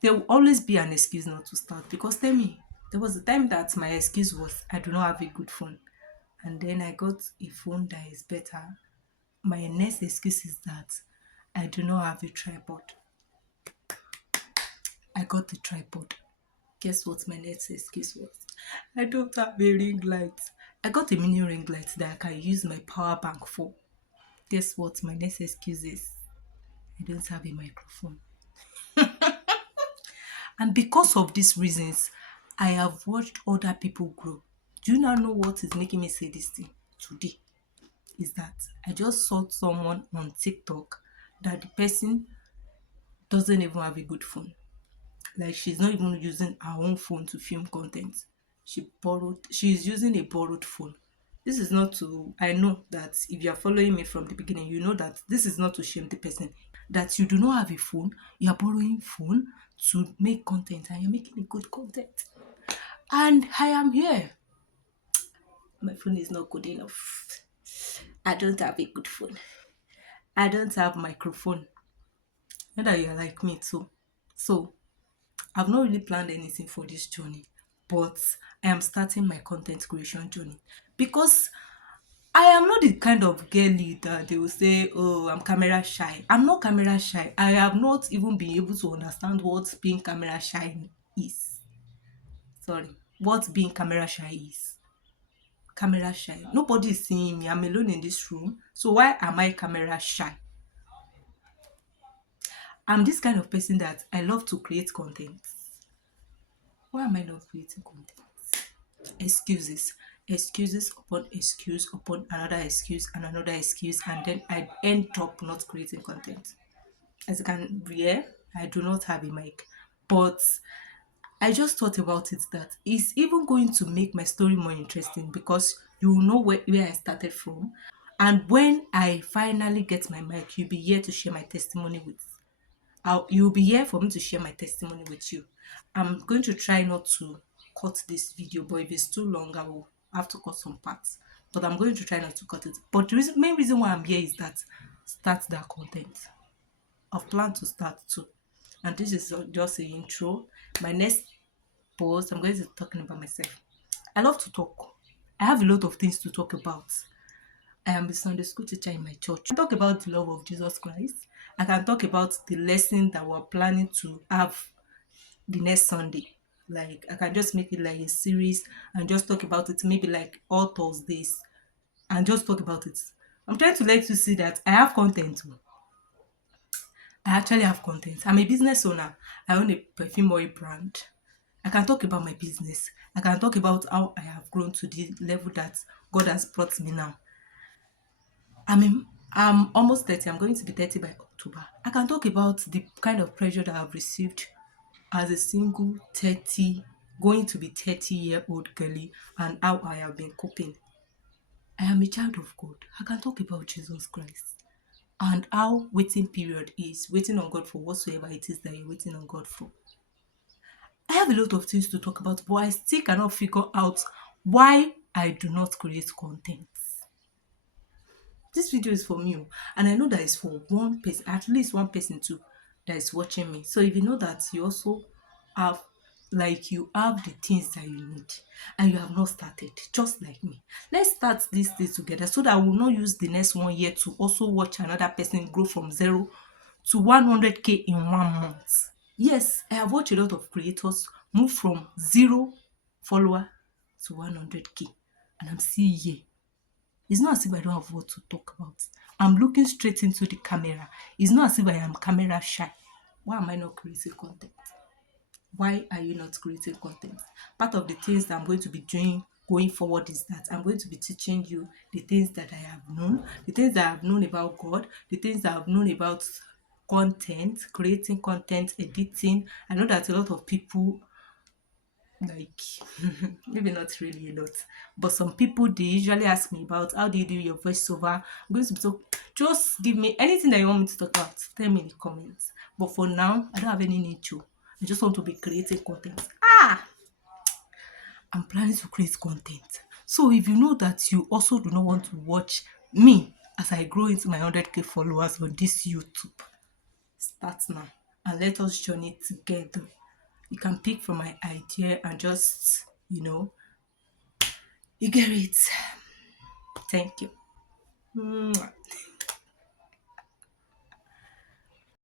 There will always be an excuse not to start, because tell me, there was a time that my excuse was I do not have a good phone, and then I got a phone that is better. My next excuse is that I do not have a tripod. I got the tripod. Guess what my next excuse was? I don't have a ring light. I got a mini ring light that I can use my power bank for. Guess what my next excuse is? I don't have a microphone. And because of these reasons, I have watched other people grow. Do you now know what is making me say this thing today? Is that I just saw someone on TikTok that the person doesn't even have a good phone. Like, she's not even using her own phone to film content. She's using a borrowed phone. This is not to, I know that if you're following me from the beginning, you know that this is not to shame the person. That you do not have a phone, you're borrowing phone to make content, and you're making a good content. And I am here. My phone is not good enough. I don't have a good phone. I don't have microphone. Not that you're like me too. So I've not really planned anything for this journey, but I am starting my content creation journey because I am not the kind of girly that they will say, oh, I'm camera shy. I'm not camera shy. I have not even been able to understand what being camera shy is. Sorry, what being camera shy is. Camera shy. Nobody is seeing me. I'm alone in this room. So why am I camera shy? I'm this kind of person that I love to create content. Why am I not creating content? Excuses, excuses upon excuse upon another excuse and another excuse, and then I end up not creating content. As you can hear, I do not have a mic, but I just thought about it that it's even going to make my story more interesting because you will know where I started from. And when I finally get my mic, you'll be here to share my testimony with. You'll be here for me to share my testimony with you. I'm going to try not to cut this video, but if it's too long, I will have to cut some parts. But I'm going to try not to cut it. But the main reason why I'm here is that start that content. I've planned to start too. And this is just an intro. My next post, I'm going to be talking about myself. I love to talk. I have a lot of things to talk about. I am a Sunday school teacher in my church. I can talk about the love of Jesus Christ. I can talk about the lesson that we're planning to have the next Sunday. Like, I can just make it like a series and just talk about it, maybe like all Thursdays, and just talk about it. I'm trying to let you see that I have content too. I actually have content. I'm a business owner. I own a perfume oil brand. I can talk about my business. I can talk about how I have grown to the level that God has brought me now. I'm almost 30. I'm going to be 30 by October. I can talk about the kind of pressure that I've received as a single 30, going to be 30-year-old girlie, and how I have been coping. I am a child of God. I can talk about Jesus Christ and how waiting period is, waiting on God for whatsoever it is that you're waiting on God for. I have a lot of things to talk about, but I still cannot figure out why I do not create content. This video is for me, oh, and I know that it's for one person, at least one person too, that is watching me. So if you know that you also have, like, you have the things that you need and you have not started, just like me, let's start this day together so that I will not use the next 1 year to also watch another person grow from 0 to 100k in 1 month. Yes, I have watched a lot of creators move from 0 follower to 100k, and I'm still here. It's not as if I don't have what to talk about. I'm looking straight into the camera. It's not as if I am camera shy. Why am I not creating content? Why are you not creating content? Part of the things that I'm going to be doing going forward is that I'm going to be teaching you the things that I have known, the things that I've known about God, the things that I've known about content, creating content, editing. I know that a lot of people, like, maybe not really a lot, but some people, they usually ask me about how do you do your voiceover. I'm going to be so, just give me anything that you want me to talk about, tell me in the comments. But for now, I don't have any need to. I just want to be creating content. I'm planning to create content. So if you know that you also do not want to watch me as I grow into my 100k followers on this YouTube, start now. and let us journey together. You can pick from my idea and just, you get it. Thank you. Mwah.